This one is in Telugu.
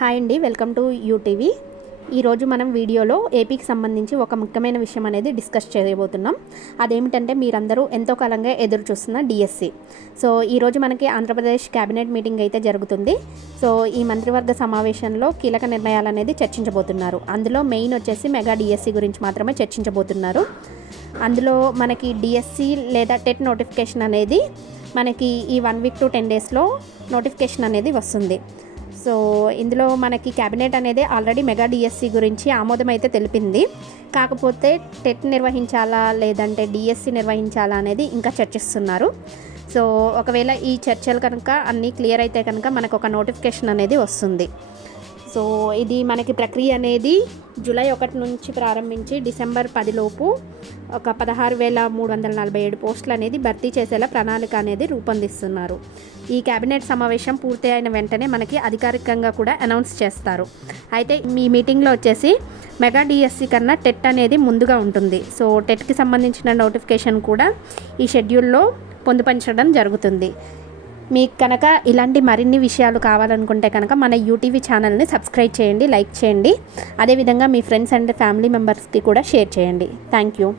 హాయ్ అండి, వెల్కమ్ టు యూటీవీ. ఈరోజు మనం వీడియోలో ఏపీకి సంబంధించి ఒక ముఖ్యమైన విషయం అనేది డిస్కస్ చేయబోతున్నాం. అదేమిటంటే మీరందరూ ఎంతో కాలంగా ఎదురు చూస్తున్న డిఎస్సి. సో ఈరోజు మనకి ఆంధ్రప్రదేశ్ క్యాబినెట్ మీటింగ్ అయితే జరుగుతుంది. సో ఈ మంత్రివర్గ సమావేశంలో కీలక నిర్ణయాలు అనేది చర్చించబోతున్నారు. అందులో మెయిన్ వచ్చేసి మెగా డిఎస్సి గురించి మాత్రమే చర్చించబోతున్నారు. అందులో మనకి డిఎస్సి లేదా టెట్ నోటిఫికేషన్ అనేది మనకి ఈ 1 వీక్ టు 10 డేస్లో నోటిఫికేషన్ అనేది వస్తుంది. సో ఇందులో మనకి క్యాబినెట్ అనేది ఆల్రెడీ మెగా డిఎస్సి గురించి ఆమోదం అయితే తెలిపింది. కాకపోతే టెట్ నిర్వహించాలా లేదంటే డిఎస్సి నిర్వహించాలా అనేది ఇంకా చర్చిస్తున్నారు. సో ఒకవేళ ఈ చర్చలు కనుక అన్నీ క్లియర్ అయితే కనుక మనకు ఒక నోటిఫికేషన్ అనేది వస్తుంది. సో ఇది మనకి ప్రక్రియ అనేది జూలై 1 నుంచి ప్రారంభించి డిసెంబర్ 10 లోపు ఒక 16,347 పోస్టులు అనేది భర్తీ చేసేలా ప్రణాళిక అనేది రూపొందిస్తున్నారు. ఈ క్యాబినెట్ సమావేశం పూర్తి అయిన వెంటనే మనకి అధికారికంగా కూడా అనౌన్స్ చేస్తారు. అయితే మీ మీటింగ్లో వచ్చేసి మెగా డిఎస్సి కన్నా టెట్ అనేది ముందుగా ఉంటుంది. సో టెట్కి సంబంధించిన నోటిఫికేషన్ కూడా ఈ షెడ్యూల్లో పొందుపరచడం జరుగుతుంది. మీకు కనుక ఇలాంటి మరిన్ని విషయాలు కావాలనుకుంటే కనుక మన యూటీవీ ఛానల్ని సబ్స్క్రైబ్ చేయండి, లైక్ చేయండి. అదేవిధంగా మీ ఫ్రెండ్స్ అండ్ ఫ్యామిలీ మెంబర్స్కి కూడా షేర్ చేయండి. Thank you.